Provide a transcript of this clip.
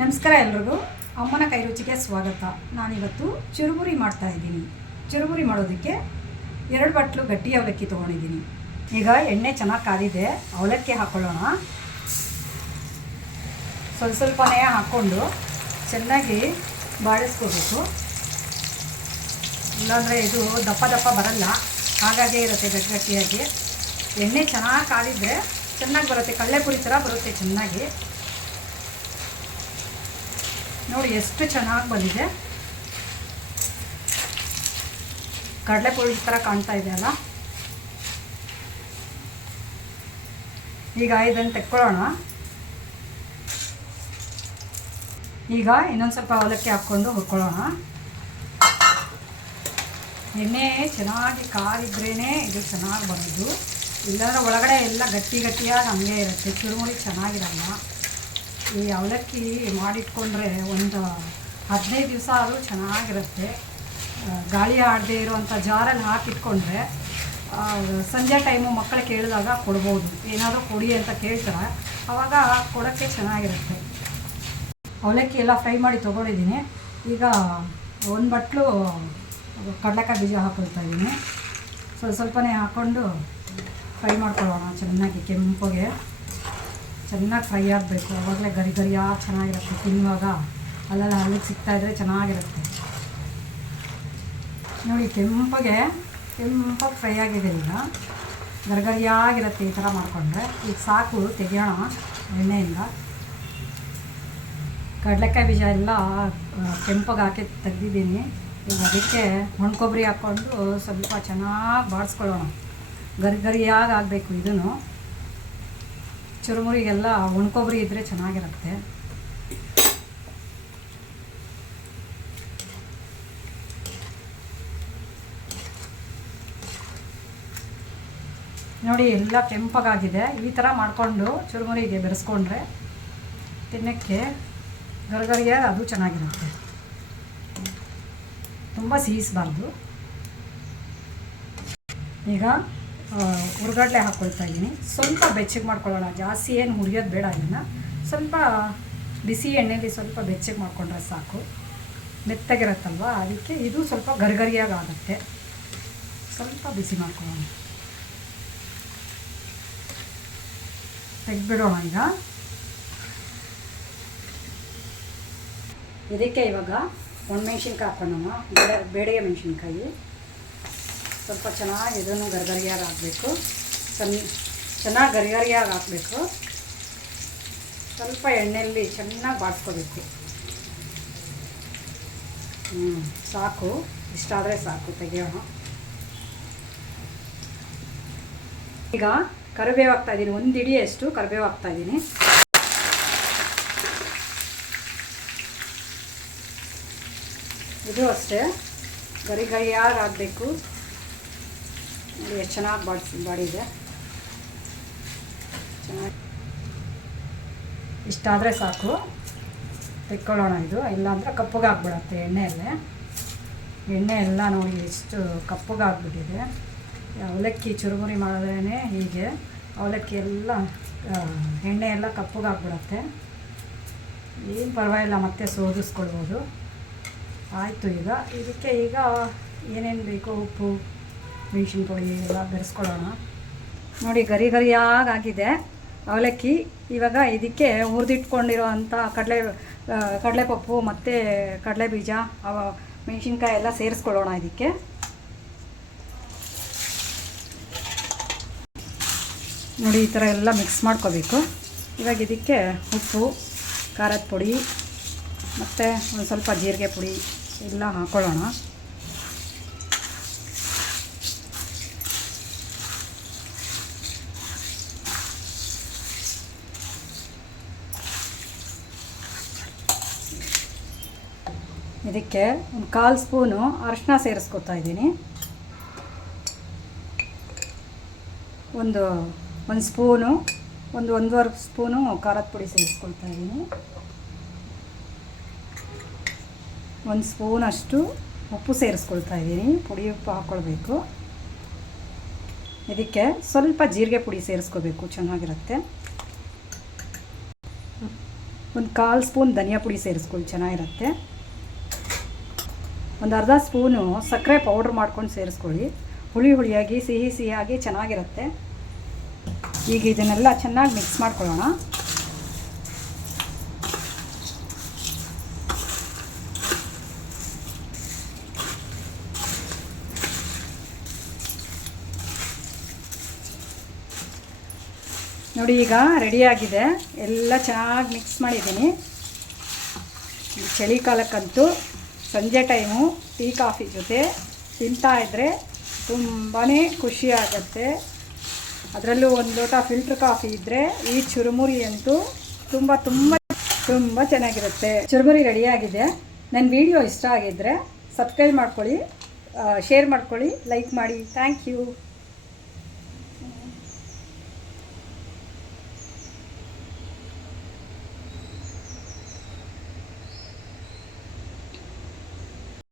ನಮಸ್ಕಾರ ಎಲ್ರಿಗೂ. ಅಮ್ಮನ ಕೈ ರುಚಿಗೆ ಸ್ವಾಗತ. ನಾನಿವತ್ತು ಚುರುಮುರಿ ಮಾಡ್ತಾಯಿದ್ದೀನಿ. ಚುರುಮುರಿ ಮಾಡೋದಕ್ಕೆ 2 ಬಟ್ಲು ಗಟ್ಟಿ ಅವಲಕ್ಕಿ ತೊಗೊಂಡಿದ್ದೀನಿ. ಈಗ ಎಣ್ಣೆ ಚೆನ್ನಾಗಿ ಕಾದಿದೆ, ಅವಲಕ್ಕಿ ಹಾಕ್ಕೊಳ್ಳೋಣ. ಸ್ವಲ್ಪನೇ ಹಾಕ್ಕೊಂಡು ಚೆನ್ನಾಗಿ ಬಾಡಿಸ್ಕೋಬೇಕು. ಇಲ್ಲಾಂದರೆ ಇದು ದಪ್ಪ ದಪ್ಪ ಬರಲ್ಲ, ಹಾಗಾಗೇ ಇರುತ್ತೆ ಗಟ್ಟಿಯಾಗಿ. ಎಣ್ಣೆ ಚೆನ್ನಾಗಿ ಕಾದಿದ್ರೆ ಚೆನ್ನಾಗಿ ಬರುತ್ತೆ, ಕಡಲೆಪುರಿ ಥರ ಬರುತ್ತೆ ಚೆನ್ನಾಗಿ. ನೋಡಿ ಎಷ್ಟು ಚೆನ್ನಾಗಿ ಬಂದಿದೆ, ಕಡಲೆಪುರಿ ಥರ ಕಾಣ್ತಾ ಇದೆ ಅಲ್ಲ. ಈಗ ಇದನ್ನು ತೆಕ್ಕೊಳ್ಳೋಣ. ಈಗ ಇನ್ನೊಂದು ಸ್ವಲ್ಪ ಅವಲಕ್ಕಿ ಹಾಕ್ಕೊಂಡು ಹುರ್ಕೊಳ್ಳೋಣ. ಎಣ್ಣೆ ಚೆನ್ನಾಗಿ ಕಾದಿದ್ರೇ ಇದು ಚೆನ್ನಾಗಿ ಬರೋದು, ಇಲ್ಲಾಂದ್ರೆ ಒಳಗಡೆ ಎಲ್ಲ ಗಟ್ಟಿಯಾಗಿ ಹಂಗೆ ಇರುತ್ತೆ, ಚುರುಮುರಿ ಚೆನ್ನಾಗಿರಲ್ಲ. ಈ ಅವಲಕ್ಕಿ ಮಾಡಿಟ್ಕೊಂಡ್ರೆ ಒಂದು 15 ದಿವಸ ಆದರೂ ಚೆನ್ನಾಗಿರುತ್ತೆ. ಗಾಳಿ ಆಡದೆ ಇರೋವಂಥ ಜಾರಲ್ಲಿ ಹಾಕಿಟ್ಕೊಂಡ್ರೆ ಸಂಜೆ ಟೈಮು ಮಕ್ಕಳು ಕೇಳಿದಾಗ ಕೊಡ್ಬೋದು. ಏನಾದರೂ ಕೊಡಿ ಅಂತ ಕೇಳ್ತಾರೆ, ಆವಾಗ ಕೊಡೋಕ್ಕೆ ಚೆನ್ನಾಗಿರುತ್ತೆ. ಅವಲಕ್ಕಿ ಎಲ್ಲ ಫ್ರೈ ಮಾಡಿ ತೊಗೊಂಡಿದ್ದೀನಿ. ಈಗ 1 ಬಟ್ಲು ಕಡಲೆಕಾಯಿ ಬೀಜ ಹಾಕ್ಕೊಳ್ತಾ ಇದ್ದೀನಿ. ಸ್ವಲ್ಪನೇ ಹಾಕ್ಕೊಂಡು ಫ್ರೈ ಮಾಡ್ಕೊಳ್ಳೋಣ. ಚೆನ್ನಾಗಿ ಕೆಂಪಗೆ ಚೆನ್ನಾಗಿ ಫ್ರೈ ಆಗಬೇಕು, ಆವಾಗಲೇ ಗರಿಯಾಗಿ ಚೆನ್ನಾಗಿರುತ್ತೆ. ತಿನ್ನುವಾಗ ಅಲ್ಲೆಲ್ಲ ಹಲ್ಲಿಗೆ ಸಿಗ್ತಾಯಿದ್ರೆ ಚೆನ್ನಾಗಿರುತ್ತೆ. ನೋಡಿ ಕೆಂಪಗೆ ಫ್ರೈ ಆಗಿದೆ. ಈಗ ಗರಿಯಾಗಿರುತ್ತೆ ಈ ಥರ ಮಾಡಿಕೊಂಡ್ರೆ. ಈಗ ಸಾಕು, ತೆಗೆಯೋಣ ಎಣ್ಣೆಯಿಂದ. ಕಡಲೆಕಾಯಿ ಬೀಜ ಎಲ್ಲ ಕೆಂಪಗೆ ಹಾಕಿ ತೆಗೆದಿದ್ದೀನಿ. ಈಗ ಅದಕ್ಕೆ ಒಣ ಕೊಬ್ಬರಿ ಹಾಕ್ಕೊಂಡು ಸ್ವಲ್ಪ ಚೆನ್ನಾಗಿ ಬಾಡಿಸ್ಕೊಳ್ಳೋಣ. ಗರಿಯಾಗಿ ಆಗಬೇಕು. ಇದನ್ನು ಚುರುಮುರಿಗೆಲ್ಲ ಒಣ ಕೊಬ್ಬರಿ ಇದ್ದರೆ ಚೆನ್ನಾಗಿರುತ್ತೆ. ನೋಡಿ ಎಲ್ಲ ಕೆಂಪಗಾಗಿದೆ. ಈ ಥರ ಮಾಡಿಕೊಂಡು ಚುರುಮುರಿಗೆ ಬೆರೆಸ್ಕೊಂಡ್ರೆ ತಿನ್ನೋಕ್ಕೆ ಗರಿಯಾಗಿ ಅದು ಚೆನ್ನಾಗಿರುತ್ತೆ. ತುಂಬ ಸಿಹಿಸಬಾರ್ದು. ಈಗ ಹುರ್ಗಡ್ಲೆ ಹಾಕ್ಕೊಳ್ತಾ ಇದ್ದೀನಿ. ಸ್ವಲ್ಪ ಬೆಚ್ಚಗೆ ಮಾಡ್ಕೊಳ್ಳೋಣ, ಜಾಸ್ತಿ ಏನು ಹುರಿಯೋದು ಬೇಡ. ಇದನ್ನು ಸ್ವಲ್ಪ ಬಿಸಿ ಎಣ್ಣೆಯಲ್ಲಿ ಸ್ವಲ್ಪ ಬೆಚ್ಚಗೆ ಮಾಡ್ಕೊಂಡ್ರೆ ಸಾಕು. ಮೆತ್ತಗಿರುತ್ತಲ್ವ, ಅದಕ್ಕೆ ಇದು ಸ್ವಲ್ಪ ಗರಿಯಾಗಿ ಆಗುತ್ತೆ. ಸ್ವಲ್ಪ ಬಿಸಿ ಮಾಡ್ಕೊಳ್ಳೋಣ, ತೆಗೆದ್ಬಿಡೋಣ. ಈಗ ಇದಕ್ಕೆ ಇವಾಗ ಒಣಮೆಣ್ಸಿನ್ಕಾಯಿ ಹಾಕ್ಕೊಳ್ಳೋಣ. ಬೇಡಿಗೆ ಮೆಣಸಿನ್ಕಾಯಿ ಸ್ವಲ್ಪ ಚೆನ್ನಾಗಿ ಇದನ್ನು ಗರಿಯಾಗಿ ಹಾಕಬೇಕು. ಚೆನ್ನಾಗಿ ಗರಿಯಾಗಿ ಹಾಕಬೇಕು. ಸ್ವಲ್ಪ ಎಣ್ಣೆಯಲ್ಲಿ ಚೆನ್ನಾಗಿ ಬಾಡಿಸ್ಕೋಬೇಕು. ಸಾಕು, ಇಷ್ಟಾದರೆ ಸಾಕು, ತೆಗೆಯೋಣ. ಈಗ ಕರಿಬೇವು ಹಾಕ್ತಾಯಿದ್ದೀನಿ. 1 ಹಿಡಿಯಷ್ಟು ಕರಿಬೇವು ಹಾಕ್ತಾಯಿದ್ದೀನಿ. ಇದು ಅಷ್ಟೇ ಗರಿಯಾಗಿ ಆಗಬೇಕು. ನೋಡಿ ಎಷ್ಟು ಚೆನ್ನಾಗಿ ಬಾಡಿದೆ. ಚೆನ್ನಾಗಿ ಇಷ್ಟಾದರೆ ಸಾಕು, ತೆಕ್ಕೊಳ್ಳೋಣ. ಇದು ಇಲ್ಲಾಂದರೆ ಕಪ್ಪಗಾಗ್ಬಿಡತ್ತೆ ಎಣ್ಣೆಯಲ್ಲೇ. ಎಣ್ಣೆ ಎಲ್ಲ ನೋಡಿ ಎಷ್ಟು ಕಪ್ಪಗಾಗ್ಬಿಟ್ಟಿದೆ. ಅವಲಕ್ಕಿ ಚುರುಮುರಿ ಮಾಡಿದ್ರೇ ಹೀಗೆ, ಅವಲಕ್ಕಿ ಎಲ್ಲ ಎಣ್ಣೆ ಎಲ್ಲ ಕಪ್ಪಗಾಗ್ಬಿಡತ್ತೆ. ಏನು ಪರವಾಗಿಲ್ಲ, ಮತ್ತೆ ಸೋದಿಸ್ಕೊಳ್ಬೋದು. ಆಯಿತು. ಈಗ ಇದಕ್ಕೆ ಈಗ ಏನೇನು ಬೇಕೋ ಉಪ್ಪು, ಮೆಣಸಿನ ಪುಡಿ ಎಲ್ಲ ಬೆರೆಸ್ಕೊಳ್ಳೋಣ. ನೋಡಿ ಗರಿಯಾಗಿ ಆಗಿದೆ ಅವಲಕ್ಕಿ. ಇವಾಗ ಇದಕ್ಕೆ ಹುರಿದಿಟ್ಕೊಂಡಿರೋ ಅಂಥ ಕಡಲೆಪಪ್ಪು ಮತ್ತು ಕಡಲೆ ಬೀಜ, ಮೆಣಸಿನ್ಕಾಯಿ ಎಲ್ಲ ಸೇರಿಸ್ಕೊಳ್ಳೋಣ ಇದಕ್ಕೆ. ನೋಡಿ ಈ ಥರ ಎಲ್ಲ ಮಿಕ್ಸ್ ಮಾಡ್ಕೋಬೇಕು. ಇವಾಗ ಇದಕ್ಕೆ ಉಪ್ಪು, ಖಾರದ ಪುಡಿ ಮತ್ತು ಒಂದು ಸ್ವಲ್ಪ ಜೀರಿಗೆ ಪುಡಿ ಎಲ್ಲ ಹಾಕ್ಕೊಳ್ಳೋಣ. ಇದಕ್ಕೆ ಒಂದು 1/4 ಸ್ಪೂನು ಅರಿಶಿನ ಸೇರಿಸ್ಕೊತಾ ಇದ್ದೀನಿ. ಒಂದು ಸ್ಪೂನು, 1.5 ಸ್ಪೂನು ಖಾರದ ಪುಡಿ ಸೇರಿಸ್ಕೊಳ್ತಾ ಇದ್ದೀನಿ. 1 ಸ್ಪೂನಷ್ಟು ಉಪ್ಪು ಸೇರಿಸ್ಕೊಳ್ತಾ ಇದ್ದೀನಿ. ಪುಡಿ ಉಪ್ಪು ಹಾಕ್ಕೊಳ್ಬೇಕು. ಇದಕ್ಕೆ ಸ್ವಲ್ಪ ಜೀರಿಗೆ ಪುಡಿ ಸೇರಿಸ್ಕೋಬೇಕು, ಚೆನ್ನಾಗಿರುತ್ತೆ. ಒಂದು 1/4 ಸ್ಪೂನ್ ಧನಿಯಾ ಪುಡಿ ಸೇರಿಸ್ಕೊಳ್ಳಿ, ಚೆನ್ನಾಗಿರುತ್ತೆ. ಒಂದು ಅರ್ಧ ಸ್ಪೂನು ಸಕ್ಕರೆ ಪೌಡ್ರ್ ಮಾಡ್ಕೊಂಡು ಸೇರಿಸ್ಕೊಳ್ಳಿ, ಹುಳಿ ಹುಳಿಯಾಗಿ ಸಿಹಿ ಸಿಹಿಯಾಗಿ ಚೆನ್ನಾಗಿರುತ್ತೆ. ಈಗ ಇದನ್ನೆಲ್ಲ ಚೆನ್ನಾಗಿ ಮಿಕ್ಸ್ ಮಾಡ್ಕೊಳ್ಳೋಣ. ನೋಡಿ ಈಗ ರೆಡಿಯಾಗಿದೆ, ಎಲ್ಲ ಚೆನ್ನಾಗಿ ಮಿಕ್ಸ್ ಮಾಡಿದ್ದೀನಿ. ಚಳಿಗಾಲಕ್ಕಂತೂ ಸಂಜೆ ಟೈಮು ಟೀ ಕಾಫಿ ಜೊತೆ ತಿಂತಾಯಿದ್ರೆ ತುಂಬಾ ಖುಷಿಯಾಗತ್ತೆ. ಅದರಲ್ಲೂ ಒಂದು ಲೋಟ ಫಿಲ್ಟ್ರ್ ಕಾಫಿ ಇದ್ದರೆ ಈ ಚುರುಮುರಿ ಅಂತೂ ತುಂಬ ಚೆನ್ನಾಗಿರುತ್ತೆ. ಚುರುಮುರಿ ರೆಡಿಯಾಗಿದೆ. ನನ್ನ ವಿಡಿಯೋ ಇಷ್ಟ ಆಗಿದ್ದರೆ ಸಬ್ಸ್ಕ್ರೈಬ್ ಮಾಡ್ಕೊಳ್ಳಿ, ಶೇರ್ ಮಾಡ್ಕೊಳ್ಳಿ, ಲೈಕ್ ಮಾಡಿ. Thank you.